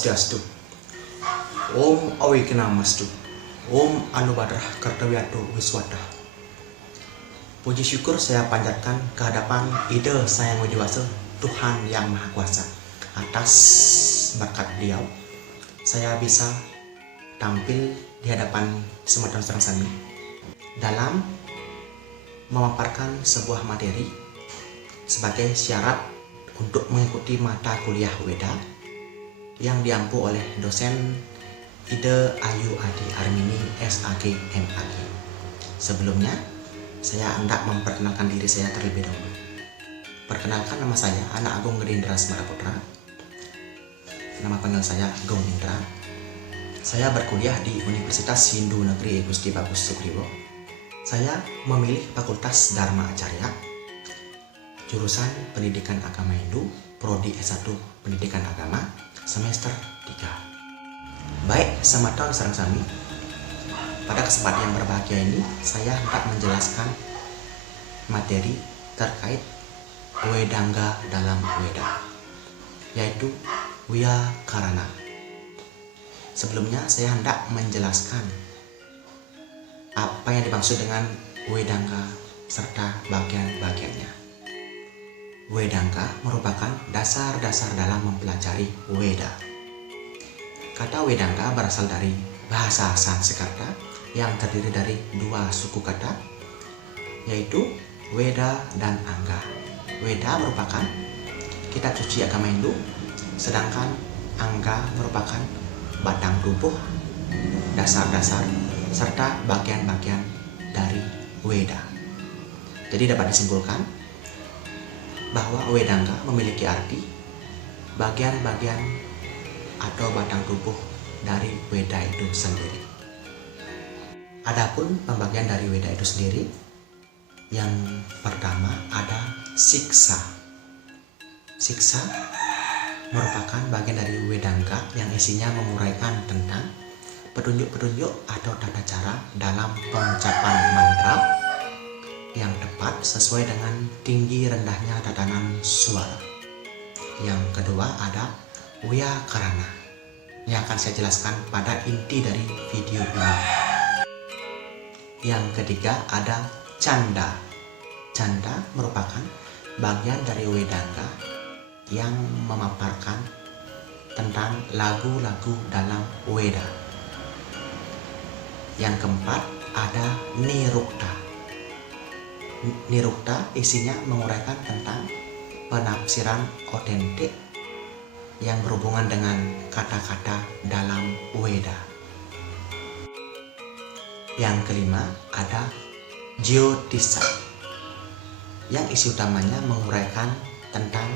Swastiastu. Om Awikenamastu. Om Anubadrah Kartawiyato Wiswata. Puji syukur saya panjatkan kehadapan Ide Sang Yang Widiwasa, Tuhan Yang Maha Kuasa. Atas berkat Beliau, saya bisa tampil di hadapan Semeton Serangsami dalam memaparkan sebuah materi sebagai syarat untuk mengikuti mata kuliah Weda yang diampu oleh dosen Ide Ayu Adi Armini SAG MAG. Sebelumnya, saya hendak memperkenalkan diri saya terlebih dahulu. Perkenalkan, nama saya Anak Agung Gerindra Semaraputra. Nama panggil saya Agung Indra. Saya berkuliah di Universitas Hindu Negeri Gusti Bagus Sugriwo. Saya memilih Fakultas Dharma Acarya, jurusan Pendidikan Agama Hindu, Prodi S1 Pendidikan Agama, semester 3. Baik, Semeton Serangsami, pada kesempatan yang berbahagia ini saya hendak menjelaskan materi terkait Wedangga dalam Weda, yaitu Wyakarana. Sebelumnya saya hendak menjelaskan apa yang dimaksud dengan Wedangga serta bagian-bagiannya. Wedangga merupakan dasar-dasar dalam mempelajari Weda. Kata Wedangga berasal dari bahasa Sanskerta yang terdiri dari dua suku kata, yaitu Weda dan Angga. Weda merupakan kitab suci agama Hindu, sedangkan Angga merupakan batang tubuh, dasar-dasar, serta bagian-bagian dari Weda. Jadi dapat disimpulkan bahwa Wedangga memiliki arti bagian-bagian atau batang tubuh dari Weda itu sendiri. Adapun pembagian dari Weda itu sendiri, yang pertama ada siksa. Siksa merupakan bagian dari Wedangga yang isinya menguraikan tentang petunjuk-petunjuk atau tata cara dalam pengucapan mantra yang tepat sesuai dengan tinggi rendahnya tatanan suara. Yang kedua ada Wyakarana yang akan saya jelaskan pada inti dari video ini. Yang ketiga ada Canda. Canda merupakan bagian dari Wedangga yang memaparkan tentang lagu-lagu dalam Weda. Yang keempat ada Nirukta. Nirukta isinya menguraikan tentang penafsiran otentik yang berhubungan dengan kata-kata dalam Weda. Yang kelima ada Jyotisa yang isi utamanya menguraikan tentang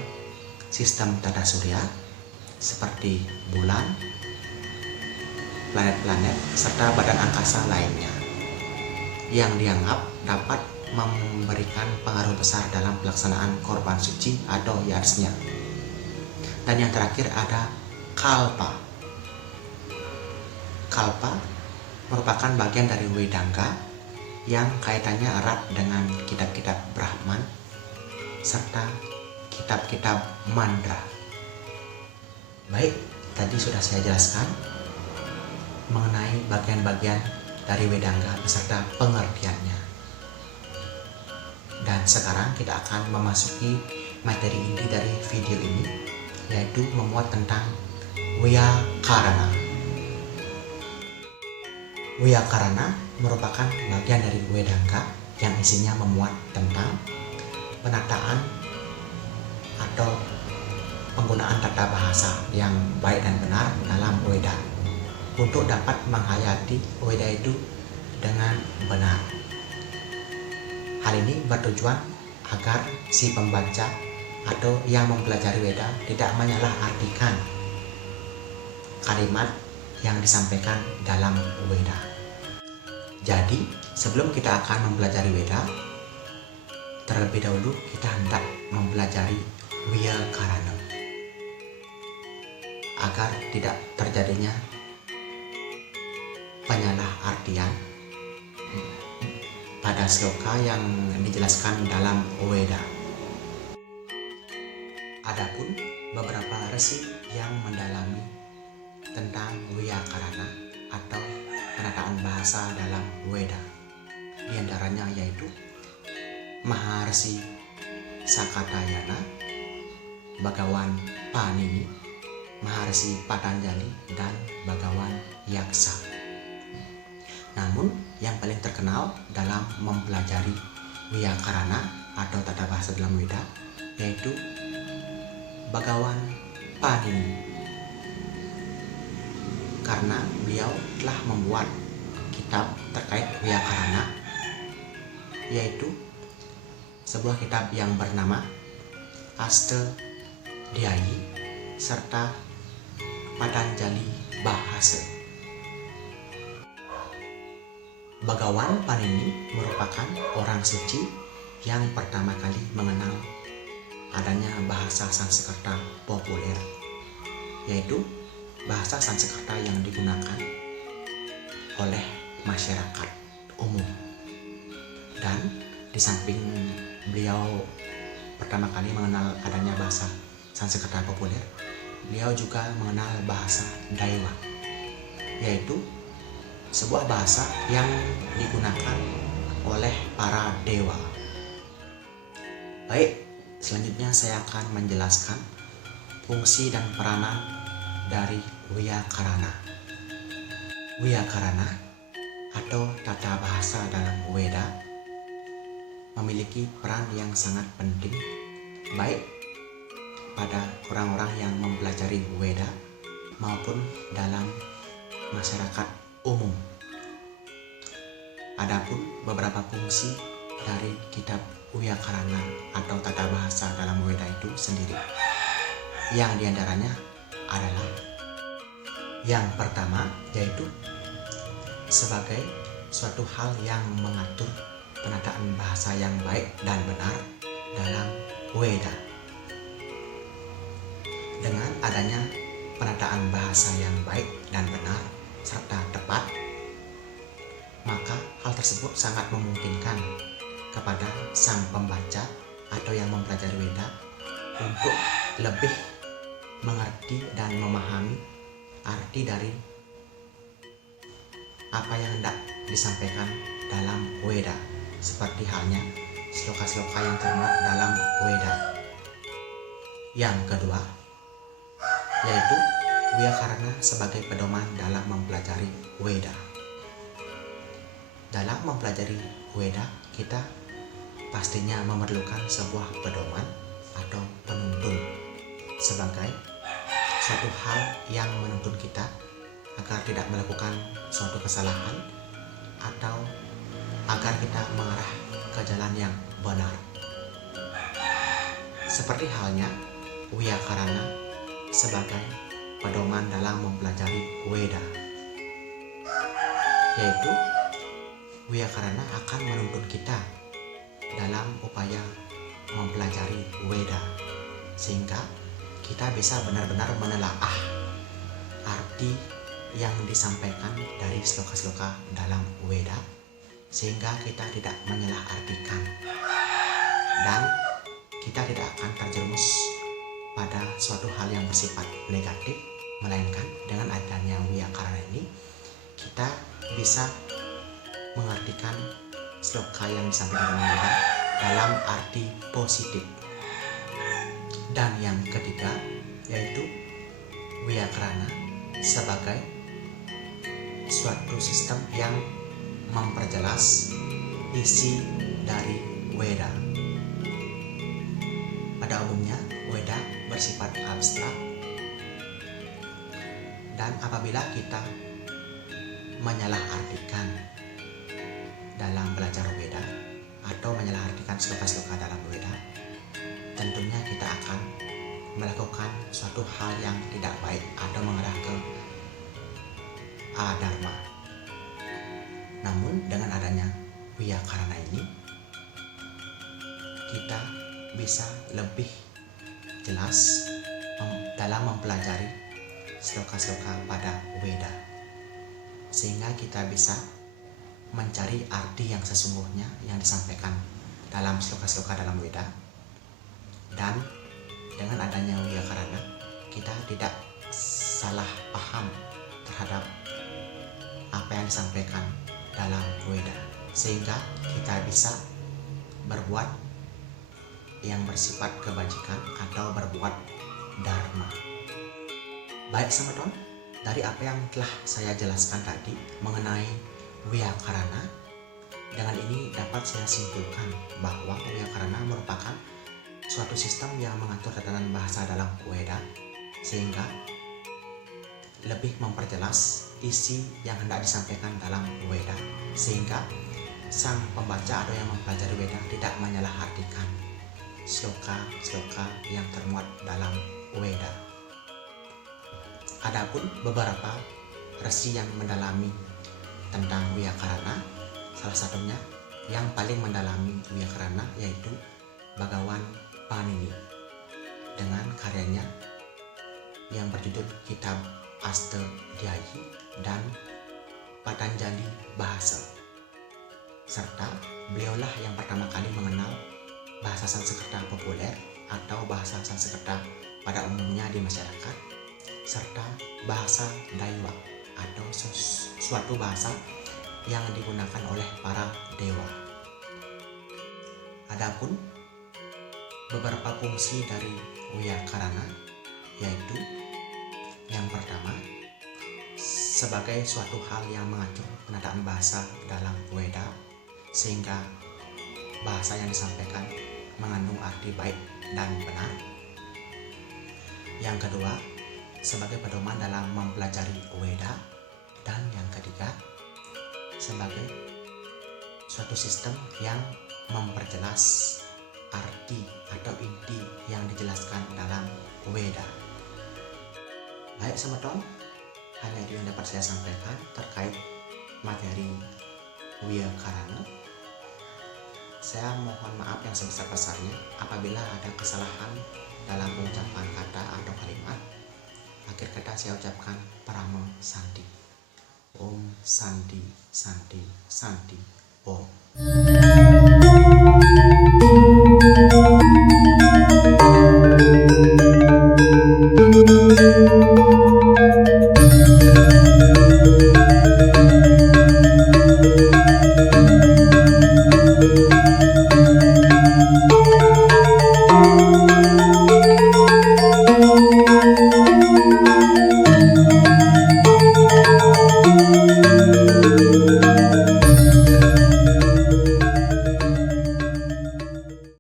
sistem tata surya seperti bulan, planet-planet, serta badan angkasa lainnya yang dianggap dapat memberikan pengaruh besar dalam pelaksanaan korban suci atau yarsnya. Dan yang terakhir ada Kalpa. Kalpa merupakan bagian dari Wedangga yang kaitannya erat dengan kitab-kitab Brahman serta kitab-kitab mantra. Baik, tadi sudah saya jelaskan mengenai bagian-bagian dari Wedangga beserta pengertiannya. Dan sekarang kita akan memasuki materi inti dari video ini, yaitu memuat tentang Wyakarana. Wyakarana merupakan bagian dari Wedangga yang isinya memuat tentang penataan atau penggunaan tata bahasa yang baik dan benar dalam Weda untuk dapat menghayati Weda itu dengan benar. Hal ini bertujuan agar si pembaca atau yang mempelajari Weda tidak menyalahartikan kalimat yang disampaikan dalam Weda. Jadi, sebelum kita akan mempelajari Weda, terlebih dahulu kita hendak mempelajari Wyakarana agar tidak terjadinya penyalahartian pada sloka yang dijelaskan dalam Weda. Adapun beberapa resi yang mendalami tentang Wyakarana atau penataan bahasa dalam Weda. Di antaranya yaitu Maharsi Sakatayana, Bhagawan Panini, Maharsi Patanjali, dan Bhagawan Yaksa. Namun yang paling terkenal dalam mempelajari Wyakarana atau tata bahasa dalam Weda yaitu Bhagawan Panini, karena beliau telah membuat kitab terkait Wyakarana, yaitu sebuah kitab yang bernama Astadhyayi serta Patanjali Bahasa. Bhagawan Panini merupakan orang suci yang pertama kali mengenal adanya bahasa Sanskerta populer, yaitu bahasa Sanskerta yang digunakan oleh masyarakat umum. Dan di samping beliau pertama kali mengenal adanya bahasa Sanskerta populer, beliau juga mengenal bahasa Daiwa, yaitu sebuah bahasa yang digunakan oleh para dewa. Baik, selanjutnya saya akan menjelaskan fungsi dan peranan dari Wyakarana. Wyakarana atau tata bahasa dalam Weda memiliki peran yang sangat penting baik pada orang-orang yang mempelajari Weda maupun dalam masyarakat umum. Adapun beberapa fungsi dari kitab Wyakarana atau tata bahasa dalam Weda itu sendiri, yang diantaranya adalah yang pertama yaitu sebagai suatu hal yang mengatur penataan bahasa yang baik dan benar dalam Weda. Dengan adanya penataan bahasa yang baik dan benar serta tepat, maka hal tersebut sangat memungkinkan kepada sang pembaca atau yang mempelajari Weda untuk lebih mengerti dan memahami arti dari apa yang hendak disampaikan dalam Weda, seperti halnya sloka-sloka yang termuat dalam Weda. Yang kedua yaitu Wyakarana sebagai pedoman dalam mempelajari Weda. Dalam mempelajari Weda, kita pastinya memerlukan sebuah pedoman atau penuntun sebagai suatu hal yang menuntun kita agar tidak melakukan suatu kesalahan atau agar kita mengarah ke jalan yang benar. Seperti halnya Wyakarana sebagai pedoman dalam mempelajari Weda, yaitu Wyakarana akan menuntun kita dalam upaya mempelajari Weda sehingga kita bisa benar-benar menelaah arti yang disampaikan dari sloka-sloka dalam Weda sehingga kita tidak menyalahartikan dan kita tidak akan terjerumus pada suatu hal yang bersifat negatif, melainkan dengan adanya Wyakarana ini kita bisa mengartikan sloka yang disampaikan dalam Weda dalam arti positif. Dan yang ketiga yaitu Wyakarana sebagai suatu sistem yang memperjelas isi dari Weda. Pada umumnya Weda bersifat abstrak, dan apabila kita menyalahartikan dalam belajar Weda atau menyalahartikan sloka-sloka dalam Weda, tentunya kita akan melakukan suatu hal yang tidak baik atau mengarah ke adharma. Namun dengan adanya Wyakarana ini, kita bisa lebih jelas dalam mempelajari sloka-sloka pada Weda, sehingga kita bisa mencari arti yang sesungguhnya yang disampaikan dalam sloka-sloka dalam Weda. Dan dengan adanya Wyakarana, kita tidak salah paham terhadap apa yang disampaikan dalam Weda, sehingga kita bisa berbuat yang bersifat kebajikan atau berbuat dharma. Baik sahabat, dari apa yang telah saya jelaskan tadi mengenai Wyakarana, dengan ini dapat saya simpulkan bahwa Wyakarana merupakan suatu sistem yang mengatur tatanan bahasa dalam Weda, sehingga lebih memperjelas isi yang hendak disampaikan dalam Weda, sehingga sang pembaca atau yang mempelajari Weda tidak menyalahartikan sloka-sloka yang termuat dalam Weda. Adapun beberapa resi yang mendalami tentang Wyakarana, salah satunya yang paling mendalami Wyakarana yaitu Bhagawan Panini dengan karyanya yang berjudul Kitab Astadhyayi dan Patanjali Bahasa, serta beliaulah yang pertama kali mengenal bahasa Sanskerta populer atau bahasa Sanskerta pada umumnya di masyarakat, serta bahasa Daiwa atau suatu bahasa yang digunakan oleh para dewa. Adapun beberapa fungsi dari Wyakarana yaitu yang pertama, sebagai suatu hal yang mengatur penataan bahasa dalam Weda, sehingga bahasa yang disampaikan mengandung arti baik dan benar. Yang kedua, sebagai pedoman dalam mempelajari Weda. Dan yang ketiga, sebagai suatu sistem yang memperjelas arti atau inti yang dijelaskan dalam Weda. Baik sahabat, hanya itu yang dapat saya sampaikan terkait materi Wyakarana. Saya mohon maaf yang sebesar-besarnya apabila ada kesalahan dalam pengucapan kata atau kalimat. Akhir kata saya ucapkan Parama Sandi. Om Sandi Sandi Sandi Om.